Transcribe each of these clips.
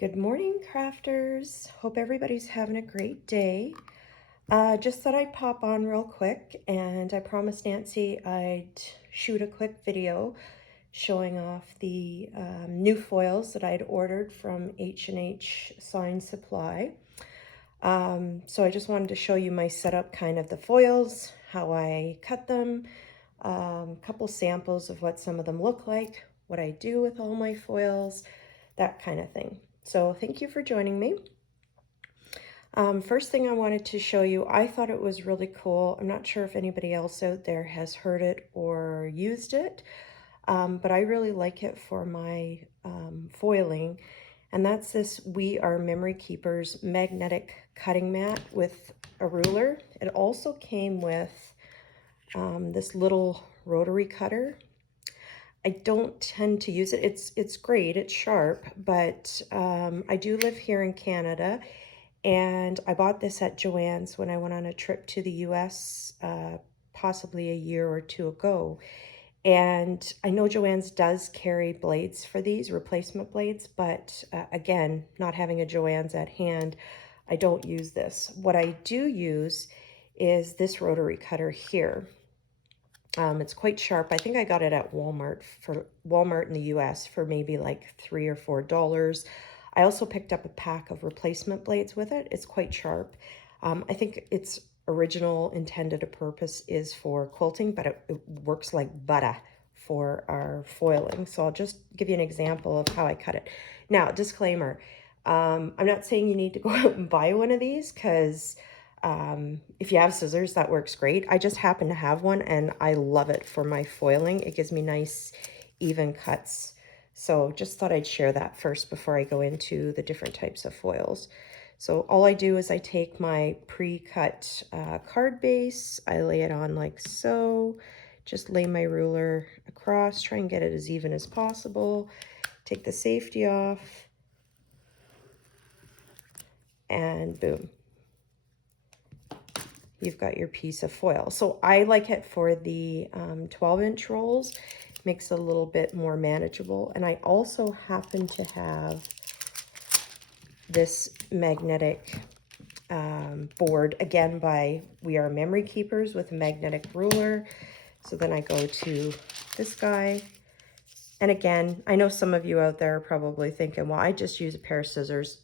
Good morning, crafters. Hope everybody's having a great day. Just thought I'd pop on real quick, and I promised Nancy I'd shoot a quick video showing off the new foils that I'd ordered from H&H Sign Supply. So I just wanted to show you my setup, kind of the foils, how I cut them, a couple samples of what some of them look like, what I do with all my foils, that kind of thing. So thank you for joining me. First thing I wanted to show you, I thought it was really cool. I'm not sure if anybody else out there has heard it or used it, but I really like it for my foiling. And that's this We Are Memory Keepers magnetic cutting mat with a ruler. It also came with this little rotary cutter. I don't tend to use it. It's great, it's sharp, but I do live here in Canada, and I bought this at Joann's when I went on a trip to the US possibly a year or two ago. And I know Joann's does carry blades for these, replacement blades, but again, not having a Joann's at hand, I don't use this. What I do use is this rotary cutter here. It's quite sharp. I think I got it at Walmart in the US for maybe like $3 or $4. I also picked up a pack of replacement blades with it. It's quite sharp. I think its original intended purpose is for quilting, but it works like butter for our foiling. So I'll just give you an example of how I cut it. Now, disclaimer, I'm not saying you need to go out and buy one of these, because if you have scissors, that works great. I just happen to have one, and I love it for my foiling. It gives me nice, even cuts. So just thought I'd share that first before I go into the different types of foils. So all I do is I take my pre-cut card base, I lay it on like so, just lay my ruler across, try and get it as even as possible, take the safety off, and boom. You've got your piece of foil. So I like it for the 12-inch rolls. Makes it a little bit more manageable. And I also happen to have this magnetic board, again by We Are Memory Keepers, with a magnetic ruler. So then I go to this guy. And again, I know some of you out there are probably thinking, well, I just use a pair of scissors.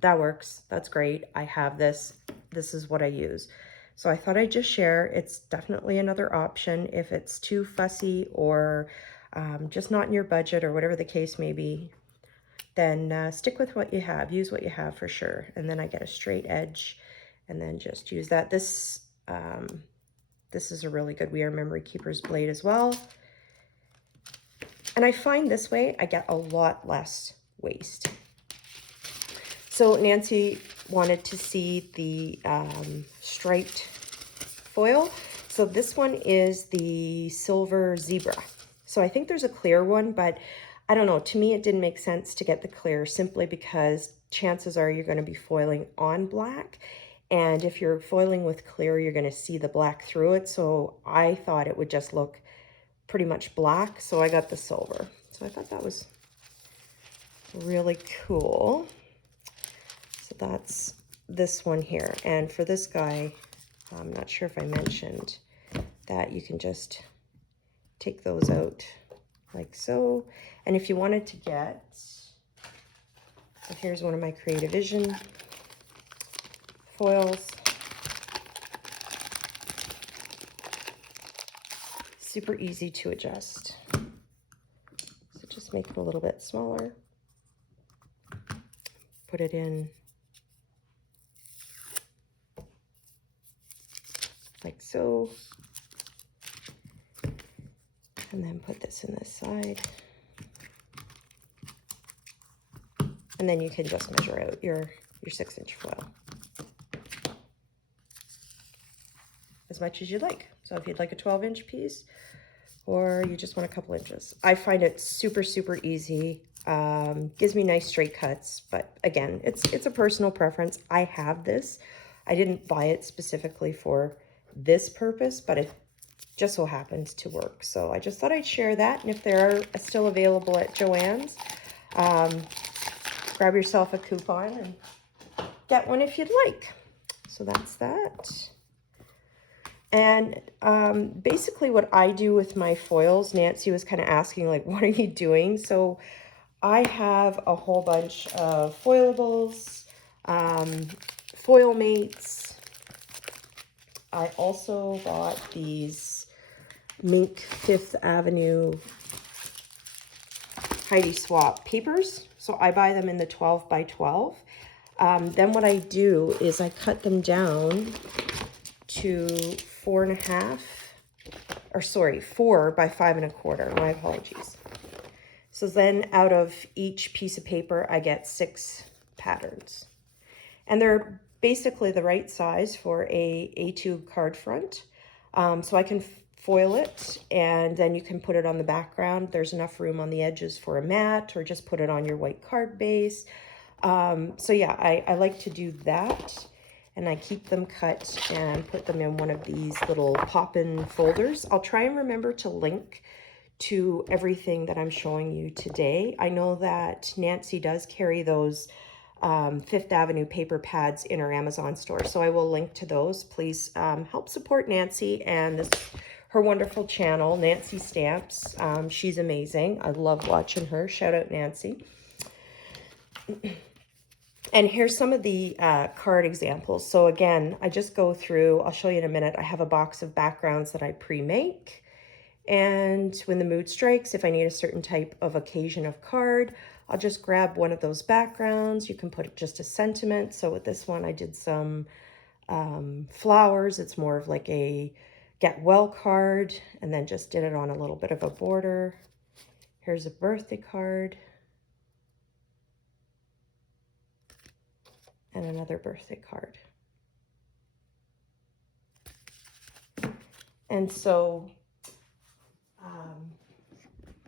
That works. That's great. I have this. This is what I use. So I thought I'd just share. It's definitely another option if it's too fussy or just not in your budget or whatever the case may be. Then stick with what you have. Use what you have for sure. And then I get a straight edge and then just use that. This is a really good We Are Memory Keepers blade as well. And I find this way I get a lot less waste. So Nancy wanted to see the striped foil. So this one is the silver zebra. So I think there's a clear one, but I don't know. To me, it didn't make sense to get the clear, simply because chances are you're going to be foiling on black. And if you're foiling with clear, you're going to see the black through it. So I thought it would just look pretty much black. So I got the silver. So I thought that was really cool. So that's this one here. And for this guy, I'm not sure if I mentioned that you can just take those out like so. And if you wanted to get, so here's one of my Creative Vision foils. Super easy to adjust. So just make it a little bit smaller. Put it in like so. And then put this in this side. And then you can just measure out your 6-inch foil as much as you'd like. So if you'd like a 12-inch piece, or you just want a couple inches. I find it super, super easy. Gives me nice straight cuts, but again, it's a personal preference. I have this. I didn't buy it specifically for this purpose, but it just so happens to work. So I just thought I'd share that. And if they are still available at Joann's, grab yourself a coupon and get one if you'd like. So that's that. And basically what I do with my foils, Nancy was kind of asking, like, what are you doing? So I have a whole bunch of foilables, foil mates. I also bought these Mink Fifth Avenue Heidi Swap papers. So I buy them in the 12 by 12. Then what I do is I cut them down to 4.5, or sorry, 4 by 5.25. My apologies. So then out of each piece of paper, I get 6 patterns. And they're basically the right size for a A2 card front. So I can foil it, and then you can put it on the background. There's enough room on the edges for a mat, or just put it on your white card base. So yeah, I like to do that. And I keep them cut and put them in one of these little pop-in folders. I'll try and remember to link to everything that I'm showing you today. I know that Nancy does carry those Fifth Avenue paper pads in her Amazon store, so I will link to those. Please help support Nancy and her wonderful channel, Nancy Stamps. She's amazing. I love watching her. Shout out, Nancy. And here's some of the card examples. So again, I just go through, I'll show you in a minute. I have a box of backgrounds that I pre-make. And when the mood strikes, if I need a certain type of occasion of card, I'll just grab one of those backgrounds. You can put just a sentiment. So with this one, I did some flowers. It's more of like a get well card, and then just did it on a little bit of a border. Here's a birthday card. And another birthday card. And so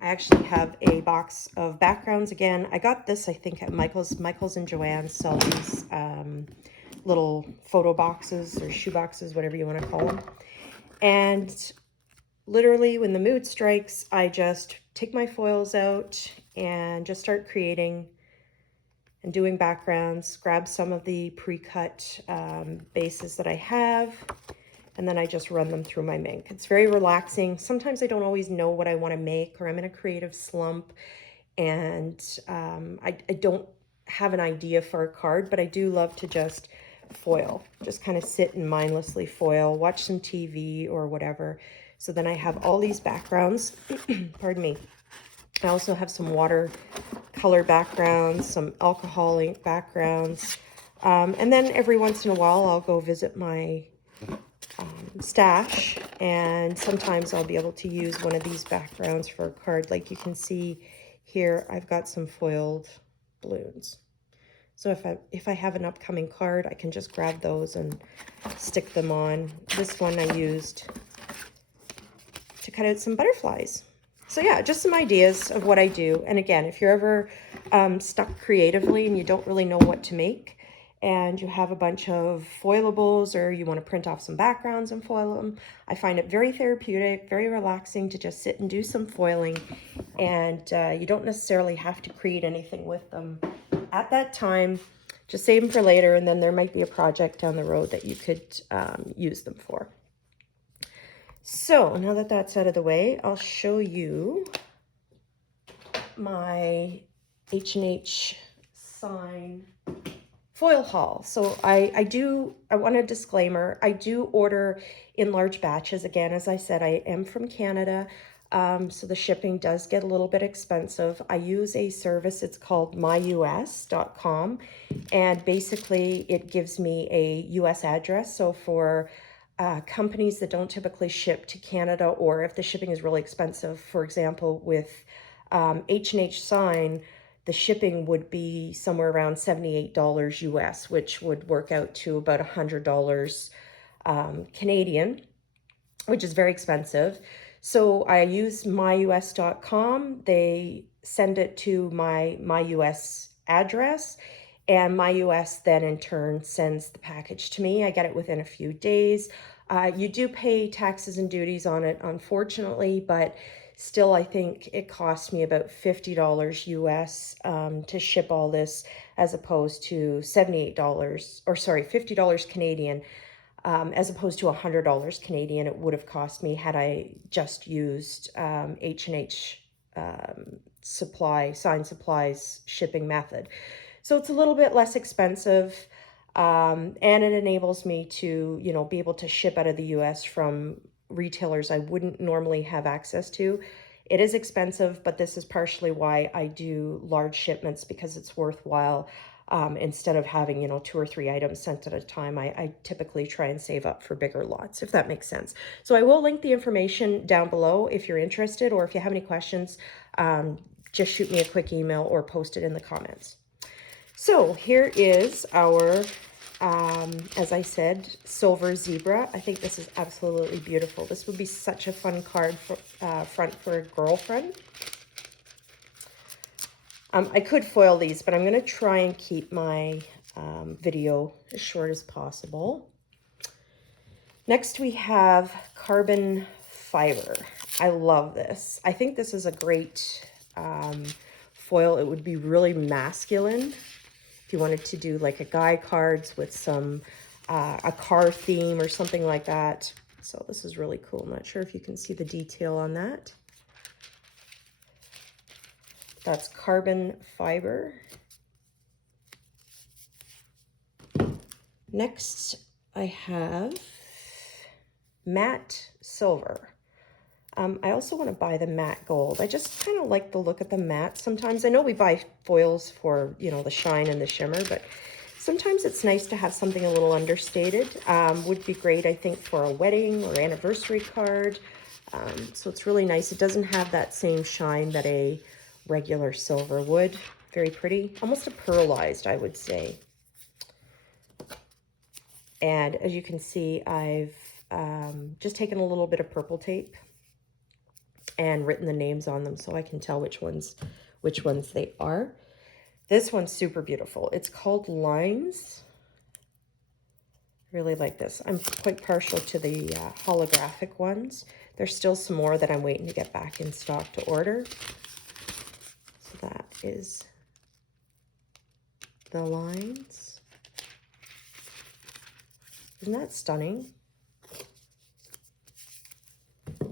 I actually have a box of backgrounds. Again, I got this, I think, at Michael's. Michael's and Joanne sell these little photo boxes or shoe boxes, whatever you want to call them. And literally when the mood strikes, I just take my foils out and just start creating and doing backgrounds, grab some of the pre-cut bases that I have, and then I just run them through my Mink. It's very relaxing. Sometimes I don't always know what I want to make, or I'm in a creative slump, and I don't have an idea for a card, but I do love to just foil, just kind of sit and mindlessly foil, watch some TV or whatever. So then I have all these backgrounds, pardon me. I also have some watercolor backgrounds, some alcohol ink backgrounds. And then every once in a while, I'll go visit my stash, and sometimes I'll be able to use one of these backgrounds for a card. Like you can see here, I've got some foiled balloons. So if I have an upcoming card, I can just grab those and stick them on. This one I used to cut out some butterflies. So yeah, just some ideas of what I do. And again, if you're ever stuck creatively and you don't really know what to make, and you have a bunch of foilables, or you want to print off some backgrounds and foil them, I find it very therapeutic, very relaxing to just sit and do some foiling. And you don't necessarily have to create anything with them at that time. Just save them for later, and then there might be a project down the road that you could use them for. So now that that's out of the way, I'll show you my H&H sign foil haul. So I want a disclaimer. I do order in large batches. Again, as I said, I am from Canada. So the shipping does get a little bit expensive. I use a service, it's called myus.com, and basically it gives me a US address. So for companies that don't typically ship to Canada, or if the shipping is really expensive, for example, with H&H Sign, the shipping would be somewhere around $78 US, which would work out to about $100 Canadian, which is very expensive. So I use myus.com. They send it to my US address, and myus then in turn sends the package to me. I get it within a few days. You do pay taxes and duties on it, unfortunately, but Still, I think it cost me about $50 US to ship all this, as opposed to $78, or sorry, $50 Canadian, as opposed to $100 Canadian it would have cost me had I just used H&H Sign Supply's shipping method. So it's a little bit less expensive, and it enables me to, you know, be able to ship out of the US from retailers I wouldn't normally have access to. It is expensive, but this is partially why I do large shipments, because it's worthwhile. Instead of having, you know, 2 or 3 items sent at a time, I typically try and save up for bigger lots, if that makes sense. So I will link the information down below if you're interested, or if you have any questions, just shoot me a quick email or post it in the comments. So here is our, as I said, silver zebra. I think this is absolutely beautiful. This would be such a fun card for, front for a girlfriend. I could foil these, but I'm going to try and keep my video as short as possible. Next, we have carbon fiber. I love this. I think this is a great foil. It would be really masculine if you wanted to do like a guy cards with some a car theme or something like that. So this is really cool. I'm not sure if you can see the detail on that. That's carbon fiber. Next, I have matte silver. I also want to buy the matte gold. I just kind of like the look of the matte sometimes. I know we buy foils for, you know, the shine and the shimmer, but sometimes it's nice to have something a little understated. Would be great, I think, for a wedding or anniversary card. So it's really nice. It doesn't have that same shine that a regular silver would. Very pretty. Almost a pearlized, I would say. And as you can see, I've just taken a little bit of purple tape and written the names on them so I can tell which ones they are. This one's super beautiful. It's called Lines. Really like this. I'm quite partial to the holographic ones. There's still some more that I'm waiting to get back in stock to order. So that is the Lines. Isn't that stunning?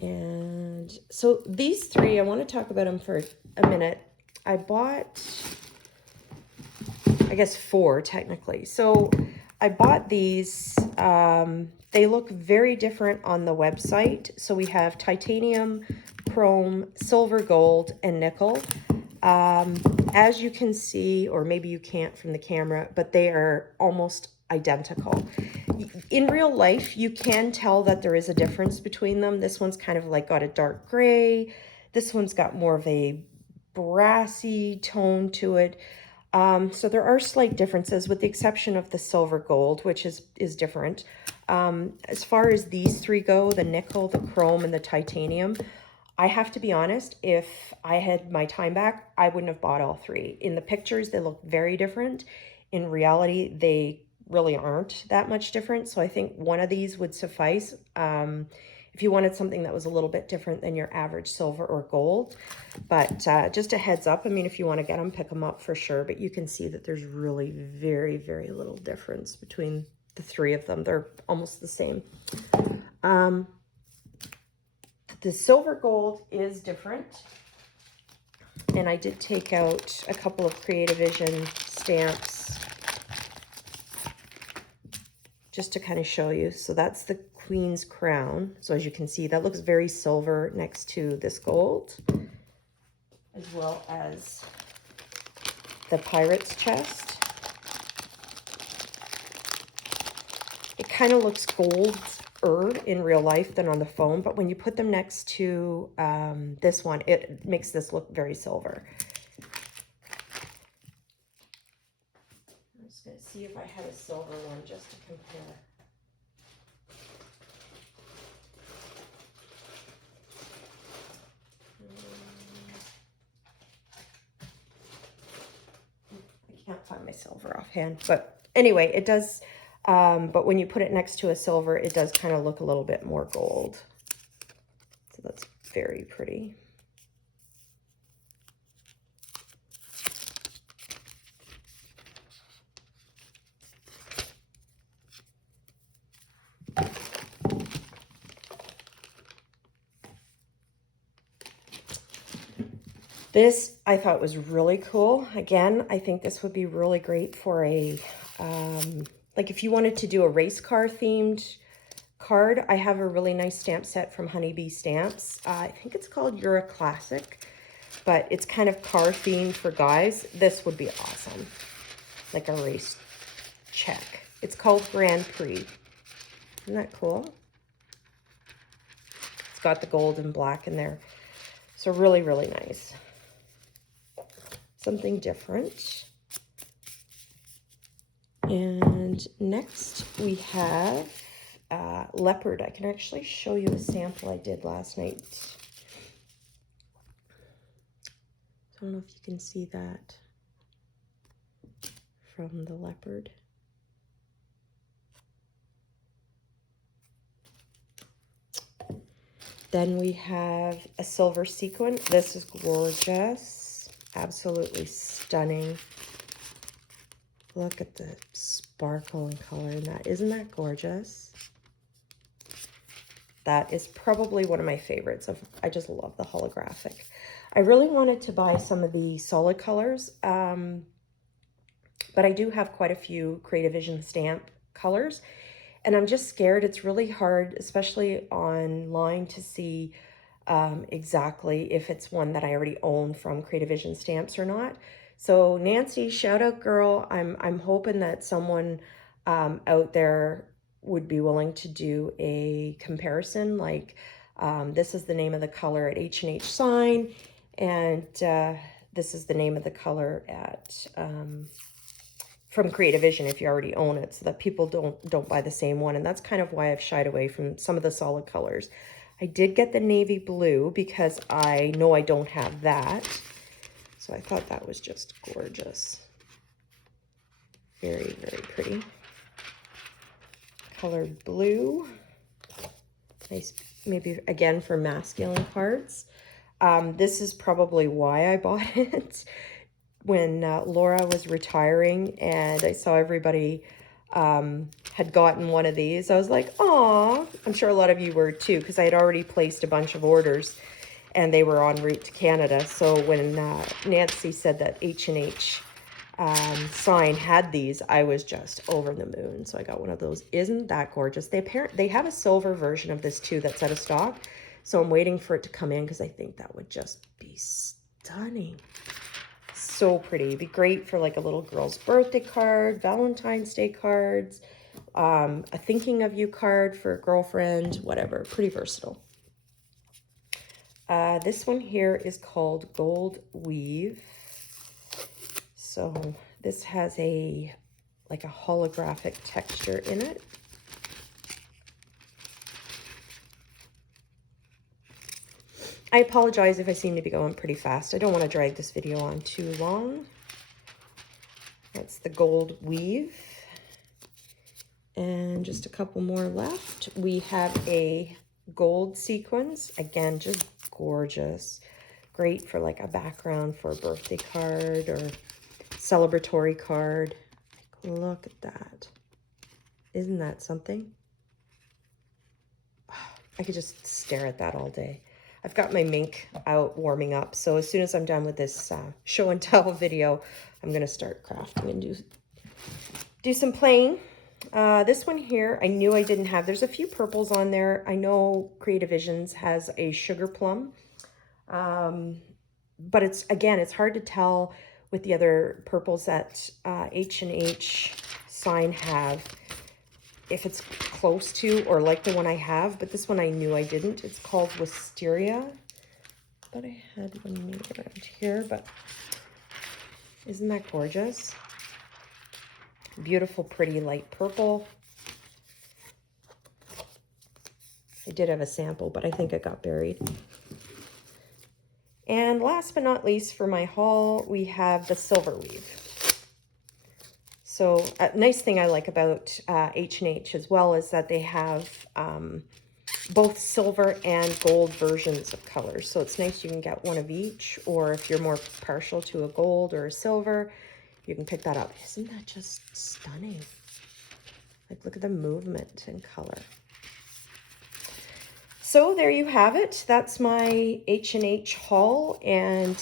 And so these three, I want to talk about them for a minute. I bought, I guess, 4 technically. So I bought these. They look very different on the website. So we have titanium, chrome, silver, gold, and nickel. As you can see, or maybe you can't from the camera, but they are almost identical. In real life, you can tell that there is a difference between them. This one's kind of like got a dark gray. This one's got more of a brassy tone to it. So there are slight differences, with the exception of the silver gold, which is different. As far as these 3 go, the nickel, the chrome, and the titanium, I have to be honest, if I had my time back, I wouldn't have bought all 3. In the pictures, they look very different. In reality, they really aren't that much different. So I think one of these would suffice if you wanted something that was a little bit different than your average silver or gold. But just a heads up, I mean, if you want to get them, pick them up for sure. But you can see that there's really very, very little difference between the 3 of them. They're almost the same. The silver gold is different. And I did take out a couple of Creative Vision stamps just to kind of show you. So that's the Queen's Crown. So as you can see, that looks very silver next to this gold, as well as the Pirate's Chest. It kind of looks golder in real life than on the phone, but when you put them next to this one, it makes this look very silver. I'm just going to see if I had a silver one just to compare. I can't find my silver offhand, but anyway, it does. But when you put it next to a silver, it does kind of look a little bit more gold. So that's very pretty. This I thought was really cool. Again, I think this would be really great for a, like if you wanted to do a race car themed card. I have a really nice stamp set from Honeybee Stamps. I think it's called You're a Classic, but it's kind of car themed for guys. This would be awesome. Like a race check. It's called Grand Prix. Isn't that cool? It's got the gold and black in there. So really, really nice. Something different. And next we have leopard. I can actually show you a sample I did last night. I don't know if you can see that from the leopard. Then we have a silver sequin. This is gorgeous. Absolutely stunning. Look at the sparkle and color in that. Isn't that gorgeous? That is probably one of my favorites. I just love the holographic. I really wanted to buy some of the solid colors, but I do have quite a few Creative Vision stamp colors. And I'm just scared. It's really hard, especially online, to see exactly if it's one that I already own from Creative Vision Stamps or not. So Nancy, shout out girl. I'm hoping that someone out there would be willing to do a comparison. Like this is the name of the color at H&H Sign, and this is the name of the color at from Creative Vision if you already own it, so that people don't buy the same one. And that's kind of why I've shied away from some of the solid colors. I did get the navy blue because I know I don't have that. So I thought that was just gorgeous. Very, very pretty. Colored blue. Nice, maybe again for masculine cards. This is probably why I bought it. When Laura was retiring and I saw everybody had gotten one of these, I was like, "Aw!" I'm sure a lot of you were too, because I had already placed a bunch of orders and they were en route to Canada. So when Nancy said that H&H Sign had these, I was just over the moon. So I got one of those. Isn't that gorgeous? They have a silver version of this too that's out of stock. So I'm waiting for it to come in because I think that would just be stunning. So pretty. It'd be great for like a little girl's birthday card, Valentine's Day cards, a thinking of you card for a girlfriend, whatever. Pretty versatile. This one here is called Gold Weave. So this has like a holographic texture in it. I apologize if I seem to be going pretty fast. I don't want to drag this video on too long. That's the Gold Weave. And just a couple more left. We have a gold sequins. Again, just gorgeous. Great for like a background for a birthday card or celebratory card. Look at that. Isn't that something? I could just stare at that all day. I've got my mink out warming up, so as soon as I'm done with this show and tell video, I'm going to start crafting and do some playing. This one here, I knew I didn't have. There's a few purples on there. I know Creative Visions has a sugar plum, but it's hard to tell with the other purples that H&H Sign have if it's close to or like the one I have, but this one I knew I didn't. It's called Wisteria. I thought I had one made around here, but isn't that gorgeous? Beautiful, pretty light purple. I did have a sample, but I think it got buried. And last but not least for my haul, we have the silver weave. So a nice thing I like about H&H as well is that they have both silver and gold versions of colors. So it's nice you can get one of each, or if you're more partial to a gold or a silver, you can pick that up. Isn't that just stunning? Like, look at the movement and color. So there you have it. That's my H&H haul and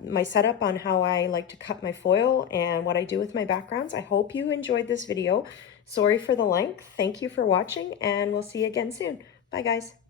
my setup on how I like to cut my foil and what I do with my backgrounds. I hope you enjoyed this video. Sorry for the length. Thank you for watching, and we'll see you again soon. Bye, guys.